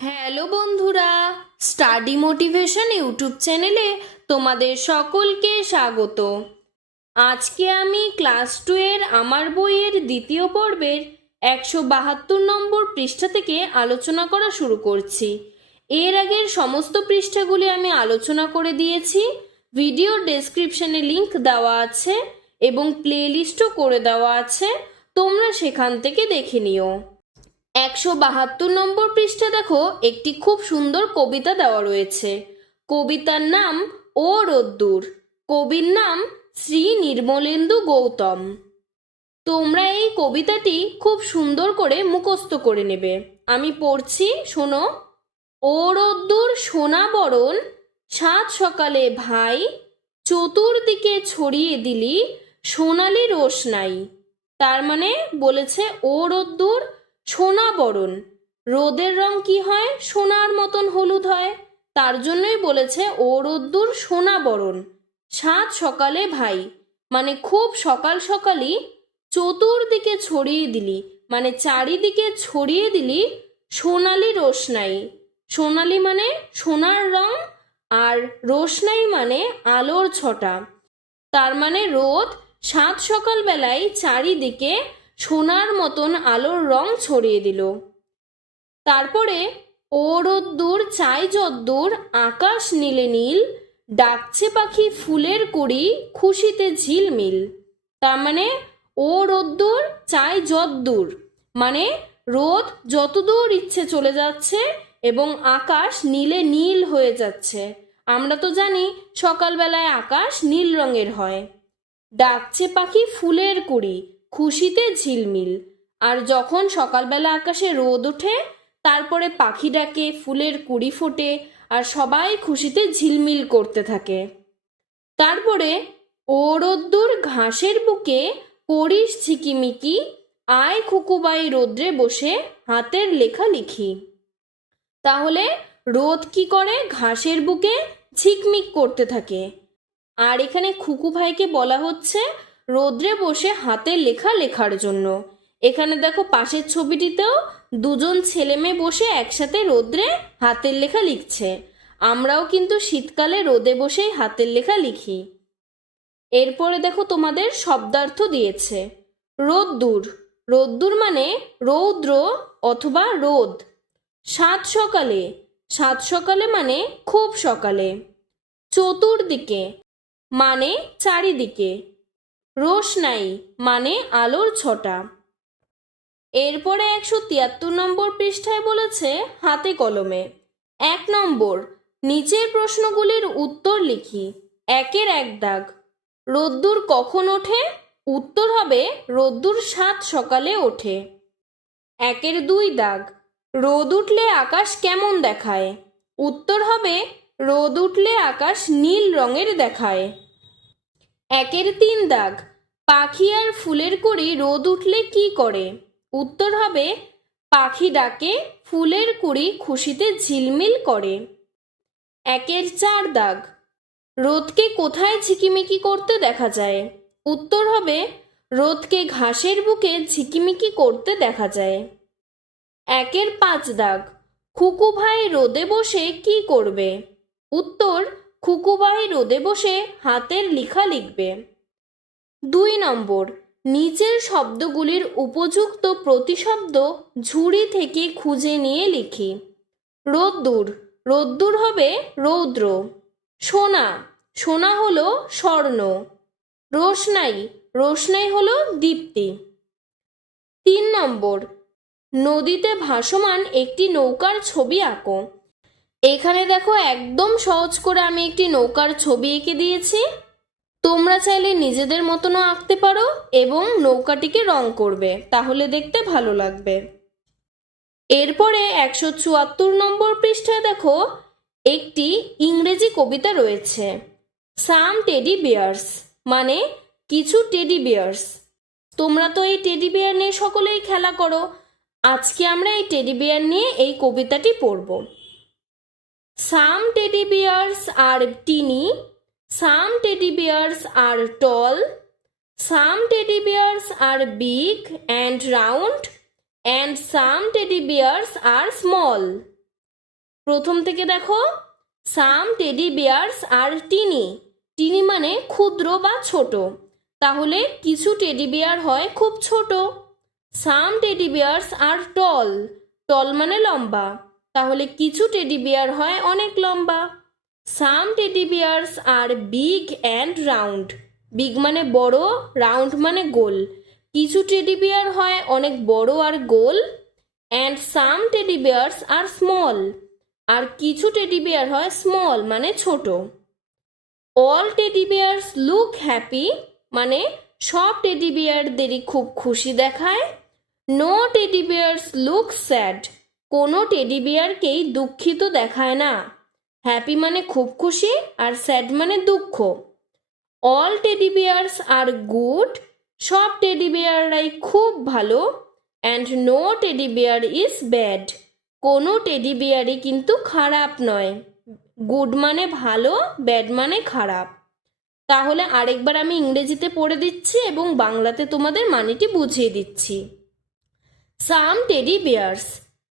Hello বন্ধুরা, study motivation YouTube চ্যানেলে তোমাদের সকলকে স্বাগত। আজকে আমি ক্লাস 2 এর আমার বইয়ের দ্বিতীয় পর্বের 172 নম্বর পৃষ্ঠা থেকে আলোচনা করা শুরু করছি। এর আগের সমস্ত পৃষ্ঠাগুলি আমি আলোচনা করে দিয়েছি। ভিডিও ডেসক্রিপশনে লিংক দেওয়া আছে এবং প্লেলিস্টও করে দেওয়া আছে, তোমরা সেখান থেকে দেখে নিও। 172 নম্বর পৃষ্ঠা দেখো, একটি খুব সুন্দর কবিতা দেওয়া রয়েছে। কবিতার নাম ও রোদ্দুর, কবির নাম শ্রী নির্মলেন্দু গৌতম। তোমরা এই কবিতাটি খুব সুন্দর করে মুখস্থ করে নেবে। আমি পড়ছি, শোনো। ও রোদ্দুর সোনা বরণ, সাত সকালে ভাই, চতুর্দিকে ছড়িয়ে দিলি সোনালি রোশনাই। তার মানে বলেছে ও রোদ্দুর সোনা বরণ, রোদের রং কি হয়? সোনার মতন হলুদ হয়, তার জন্যই বলেছে ও রোদ্দুর সোনা বরণ। সাত সকালে ভাই মানে খুব সকাল সকালই, চতুর্দিকে ছড়িয়ে দিলি মানে চারিদিকে ছড়িয়ে দিলি সোনালি রোশনাই। সোনালি মানে সোনার রং, আর রোশনাই মানে আলোর ছটা। তার মানে রোদ সাত সকাল বেলায় চারিদিকে সোনার মতন আলোর রং ছড়িয়ে দিল। তারপরে ও রোদ্দুর চাই যদ্দূর আকাশ নীলে নীল, ডাকছে পাখি ফুলের কুড়ি খুশিতে ঝিলমিল। তার মানে ও রোদ্দুর চাই যদ্দূর মানে রোদ যতদূর ইচ্ছে চলে যাচ্ছে এবং আকাশ নীলে নীল হয়ে যাচ্ছে। আমরা তো জানি সকালবেলায় আকাশ নীল রঙের হয়। ডাকছে পাখি ফুলের কুড়ি খুশিতে ঝিলমিল, আর যখন সকালবেলা আকাশে রোদ ওঠে তারপরে পাখি ডাকে, ফুলের কুড়ি ফোটে, আর সবাই খুশিতে ঝিলমিল করতে থাকে। তারপরে ও রোদ্দুর ঘাসের বুকে করিস ঝিকিমিকি, আয় খুকুবাই রোদ্রে বসে হাতের লেখা লিখি। তাহলে রোদ কি করে? ঘাসের বুকে ঝিকমিক করতে থাকে। আর এখানে খুকু ভাইকে বলা হচ্ছে রোদ্রে বসে হাতের লেখা লেখার জন্য। এখানে দেখো পাশের ছবিটিতেও দুজন ছেলে মেয়ে বসে একসাথে রোদ্রে হাতের লেখা লিখছে। আমরাও কিন্তু শীতকালে রোদে বসেই হাতের লেখা লিখি। এরপরে দেখো তোমাদের শব্দার্থ দিয়েছে। রোদ্দুর, রোদ্দুর মানে রৌদ্র অথবা রোদ। সাত সকালে, সাত সকালে মানে খুব সকালে। চতুর্দিকে মানে চারিদিকে। রোশনাই মানে আলোর ছটা। এরপরে 173 নম্বর পৃষ্ঠায় বলেছে হাতে কলমে। 1 নম্বর, নিচের প্রশ্নগুলির উত্তর লিখি। 1-এর 1 দাগ, রোদ্দুর কখন ওঠে? উত্তর হবে রোদ্দুর সাত সকালে ওঠে। 1-এর 2 দাগ, রোদ উঠলে আকাশ কেমন দেখায়? উত্তর হবে রোদ উঠলে আকাশ নীল রঙের দেখায়। 1-এর 3 দাগ, পাখি আর ফুলের কুড়ি রোদ উঠলে কি করে? উত্তর হবে পাখি ডাকে, ফুলের কুড়ি খুশিতে ঝিলমিল করে। 1-এর 4 দাগ, রোদকে কোথায় ঝিকিমিকি করতে দেখা যায়? উত্তর হবে রোদকে ঘাসের বুকে ঝিকিমিকি করতে দেখা যায়। 1-এর 5 দাগ, খুকু ভাই রোদে বসে কি করবে? উত্তর খুকু ভাই রোদে বসে হাতের লেখা লিখবে। 2 নম্বর, নিচের শব্দগুলির উপযুক্ত প্রতিশব্দ ঝুড়ি থেকে খুঁজে নিয়ে লিখি। রোদ্দুর, রোদ্দুর হবে রৌদ্র। সোনা, সোনা হলো স্বর্ণ। রোশনাই, রোশনাই হলো দীপ্তি। 3 নম্বর, নদীতে ভাসমান একটি নৌকার ছবি আঁকো। এখানে দেখো একদম সহজ করে আমি একটি নৌকার ছবি এঁকে দিয়েছি। তোমরা চাইলে নিজেদের মতনও আঁকতে পারো এবং নৌকাটিকে রং করবে, তাহলে দেখতে ভালো লাগবে। এরপরে 174 নম্বর পৃষ্ঠায় দেখো একটি ইংরেজি কবিতা রয়েছে। সাম টেডি বিয়ার্স মানে কিছু টেডি বিয়ার্স। তোমরা তো এই টেডি বিয়ার নিয়ে সকলেই খেলা করো। আজকে আমরা এই টেডি বিয়ার নিয়ে এই কবিতাটি পড়ব। সাম টেডি বিয়ার্স আর টিনি, some teddy bears are tall, some teddy bears are big and round, and some teddy bears are small. প্রথম থেকে দেখো, সাম টেডি বিয়ার্স আর টিনি। টিনি মানে ক্ষুদ্র বা ছোট, তাহলে কিছু টেডি বিয়ার হয় খুব ছোট। সাম টেডি বিয়ার্স আর টল। টল মানে লম্বা, তাহলে কিছু টেডি বিয়ার হয় অনেক লম্বা। সাম টেডি বিয়ার্স আর বিগ অ্যান্ড রাউন্ড। বিগ মানে বড়, রাউন্ড মানে গোল। কিছু টেডি বিয়ার হয় অনেক বড় আর গোল। অ্যান্ড সাম টেডি বিয়ার্স আর স্মল। আর কিছু টেডি বিয়ার হয় স্মল মানে ছোট। All teddy bears look happy মানে সব টেডি বিয়ারদেরই খুব খুশি দেখায়। No teddy bears look sad. কোনো টেডি বিয়ারকেই দুঃখিত দেখায় না। হ্যাপি মানে খুব খুশি, আর স্যাড মানে দুঃখ। All teddy bears are good. সব টেডি বিয়াররাই খুব ভালো। And no teddy bear is bad. কোনো টেডি বিয়ারই কিন্তু খারাপ নয়। গুড মানে ভালো, ব্যাড মানে খারাপ। তাহলে আরেকবার আমি ইংরেজিতে পড়ে দিচ্ছি এবং বাংলাতে তোমাদের মানেটি বুঝিয়ে দিচ্ছি। Some teddy bears.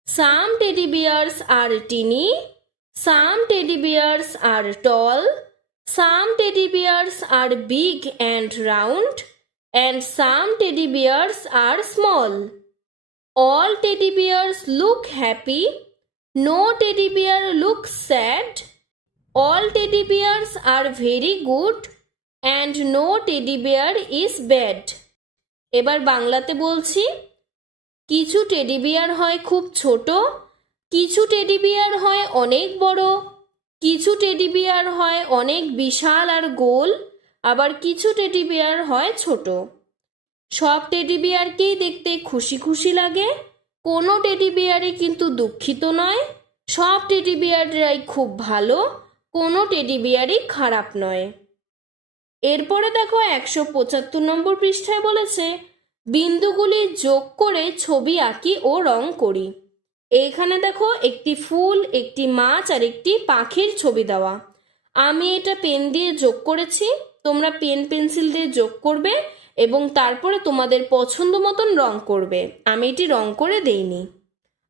Some teddy bears আর টিনি। সাম টেডি বিয়ার্স আর টল। সাম টেডি বিয়ার্স আর big and round. And some teddy bears আর small. All teddy bears look happy. No teddy bear looks sad. All teddy bears are very good. And no teddy bear is bad. এবার বাংলাতে বলছি। কিছু teddy bear হয় খুব ছোট, কিছু teddy bear হয় অনেক বড়, কিছু টেডি বিয়ার হয় অনেক বিশাল আর গোল, আবার কিছু টেডি বিয়ার হয় ছোট। সব টেডি বিয়ারকেই দেখতে খুশি খুশি লাগে। কোনো টেডি বিয়ারই কিন্তু দুঃখিত নয়। সব টেডি বিয়াররাই খুব ভালো। কোনো টেডি বিয়ারই খারাপ নয়। এরপরে দেখো 175 নম্বর পৃষ্ঠায় বলেছে, বিন্দুগুলি যোগ করে ছবি আঁকি ও রং করি। এইখানে দেখো একটি ফুল, একটি মাছ আর একটি পাখির ছবি দেওয়া। আমি এটা পেন দিয়ে যোগ করেছি, তোমরা পেন পেন্সিল দিয়ে যোগ করবে এবং তারপরে তোমাদের পছন্দ মতন রং করবে। আমি এটি রং করে দেইনি।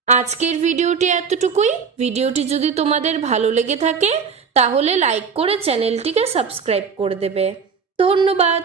আজকের ভিডিওটি এতটুকুই। ভিডিওটি যদি তোমাদের ভালো লেগে থাকে তাহলে লাইক করে চ্যানেলটিকে সাবস্ক্রাইব করে দেবে। ধন্যবাদ।